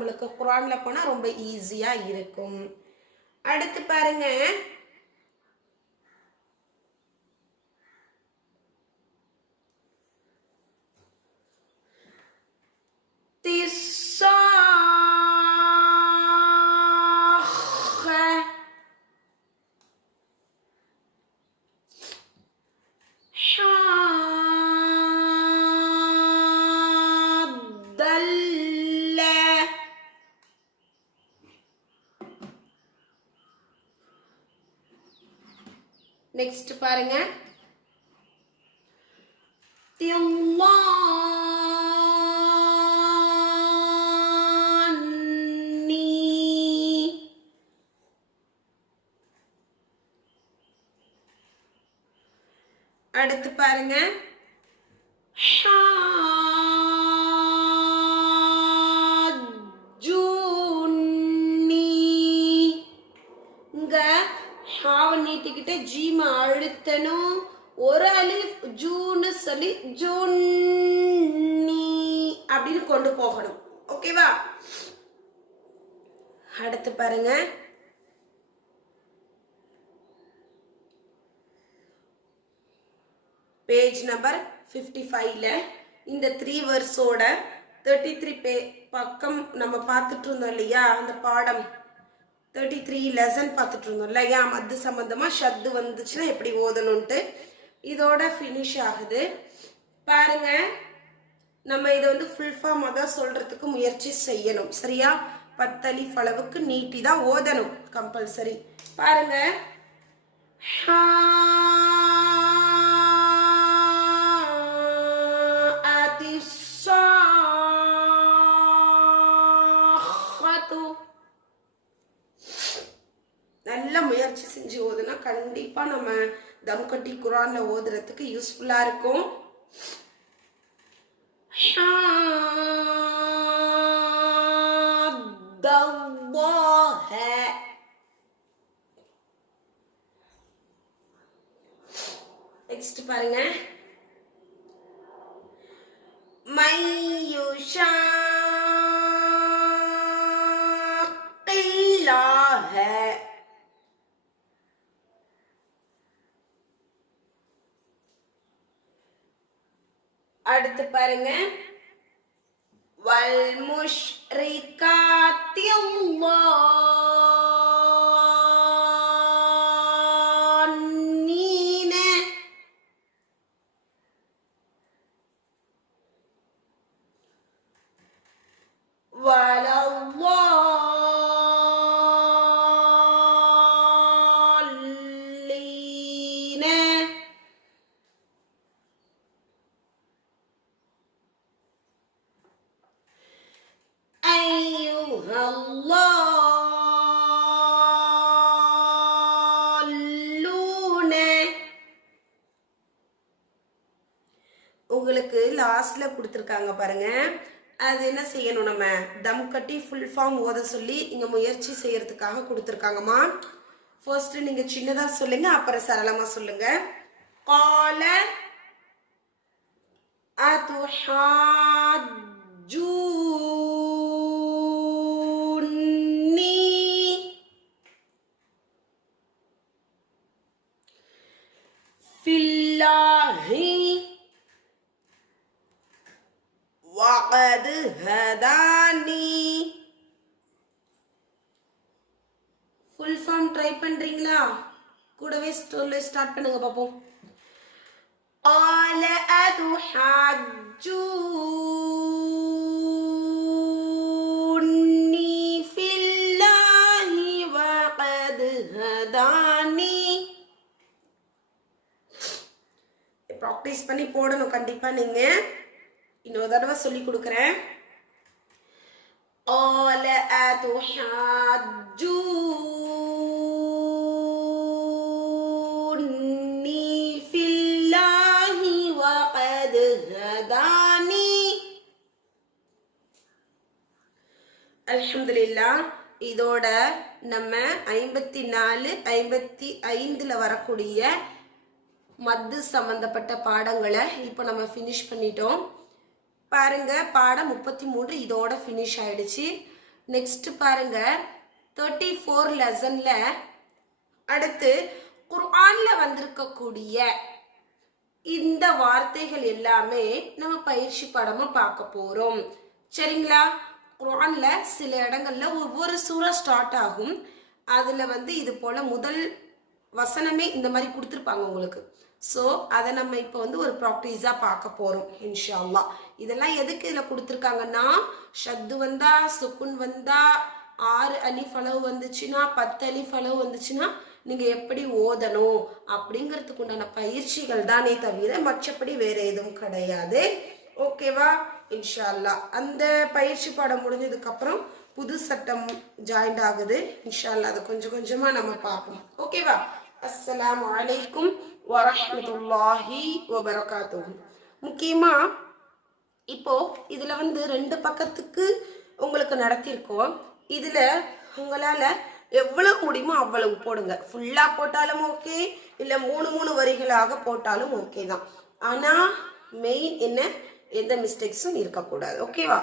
நம்மளுக்கு குர்ஆன்ல போனா ரொம்ப ஈஸியா இருக்கும். அடுத்து பாருங்க, நெக்ஸ்ட் பாருங்க, அடுத்து பாருங்க, நீட்டிக்கிட்ட ஜீம அழுத்தணும். ஒரு அலிஃப் ஜூன்னு சொல்லி ஜூன்னி அப்படின்னு கொண்டு போகணும். ஓகேவா? அடுத்து பாருங்க, பேஜ் நம்பர் 55ல இந்த 3 வெர்ஸோட 33 பக்கம் நம்ம பார்த்துட்டு இருந்தோம் இல்லையா? அந்த பாடம் 33 லெசன் பார்த்துட்டு இருந்தோம் இல்லையா? மத்து சம்பந்தமா ஷத்து வந்துச்சுன்னா எப்படி ஓதணும்ட்டு இதோட ஃபினிஷ் ஆகுது. பாருங்க, நம்ம இதை வந்து ஃபுல் ஃபார்மாக தான் சொல்றதுக்கு முயற்சி செய்யணும். சரியா? 10 அலிஃப் அளவுக்கு நீட்டி தான் ஓதணும் கம்பல்சரி. பாருங்க, நல்ல முயற்சி செஞ்சு ஓதுனா கண்டிப்பா நம்ம தம் கட்டி குர்ஆன்ல ஓதுறதுக்கு யூஸ்ஃபுல்லா இருக்கும். நெக்ஸ்ட் பாருங்க, அடுத்து பாருங்க, வல் முஷ்ரிகாத்தி ظانين ولا الضالين. أيها الضالون. உங்களுக்கு லாஸ்ட்ல கொடுத்துருக்காங்க பாருங்க, அது என்ன செய்யணும்? நம்ம தம் கட்டி ஃபுல் ஃபார்ம் ஓத சொல்லி இங்க முயற்சி செய்யறதுக்காக கொடுத்துருக்காங்கம்மா. ஃபர்ஸ்ட் நீங்க சின்னதா சொல்லுங்க, அப்புறம் சரளமா சொல்லுங்க. قال أتحاجوني في الله وقد هداني. ஃபுல் ஃபார்ம் ட்ரை பண்றீங்களா? கூடவே ஸ்டார்ட் பண்ணுங்க பாப்போம். قال أتحاجوني في الله وقد هداني. ப்ராக்டிஸ் பண்ணி போடணும் கண்டிப்பா. நீங்க இன்னொரு தடவை சொல்லி கொடுக்குறேன். قال أتحاجوني في الله وقد هداني. அல்ஹம்துலில்லாஹ். இதோட நம்ம 54, 55ல வரக்கூடிய மத்து சம்பந்தப்பட்ட பாடங்களை இப்போ நம்ம ஃபினிஷ் பண்ணிட்டோம். பாருங்க, பாடம் 33 இதோட ஃபினிஷ் ஆயிடுச்சு. நெக்ஸ்ட் பாருங்க 34 லெசன்ல அடுத்து குர்ஆன்ல வந்திருக்கக்கூடிய இந்த வார்த்தைகள் எல்லாமே நம்ம பயிற்சி படமா பார்க்க போறோம். சரிங்களா? குர்ஆன்ல சில இடங்கள்ல ஒவ்வொரு சூரா ஸ்டார்ட் ஆகும். அதுல இது போல முதல் வசனமே இந்த மாதிரி கொடுத்துருப்பாங்க உங்களுக்கு. ஸோ அதை நம்ம இப்போ ஒரு ப்ராக்டிஸாக பார்க்க போகிறோம் இன்ஷா அல்லாஹ். இதெல்லாம் எதுக்கு இதில் கொடுத்துருக்காங்கன்னா, ஷத்து வந்தா, சுக்குன் வந்தா, 6 அலிஃப் அளவு வந்துச்சுன்னா, 10 அலிஃப் அளவு வந்துச்சுன்னா நீங்கள் எப்படி ஓதணும் அப்படிங்கிறதுக்கு உண்டான பயிற்சிகள் தானே தவிர மற்றபடி வேறு எதுவும் கிடையாது. ஓகேவா? இன்ஷா அல்லாஹ். அந்த பயிற்சி பாடம் முடிஞ்சதுக்கப்புறம் புது சட்டம் ஜாயிண்ட் ஆகுது. இன்ஷா அல்லாஹ் அதை கொஞ்சம் கொஞ்சமாக நம்ம பார்ப்போம். ஓகேவா? அஸ்ஸலாமு அலைக்கும் வரஹ்மத்துல்லாஹி வபரகாத்துஹு. முக்கியமா இப்போ இதுல 2 பக்கத்துக்கு உங்களுக்கு நடத்தியிருக்கோம். இதுல உங்களால எவ்வளவு முடியுமோ அவ்வளவு போடுங்க. ஃபுல்லா போட்டாலும் ஓகே, இல்ல 3 வரிகளாக போட்டாலும் ஓகே தான். ஆனா மெயின் என்ன, எந்த மிஸ்டேக்ஸும் இருக்கக்கூடாது. ஓகேவா?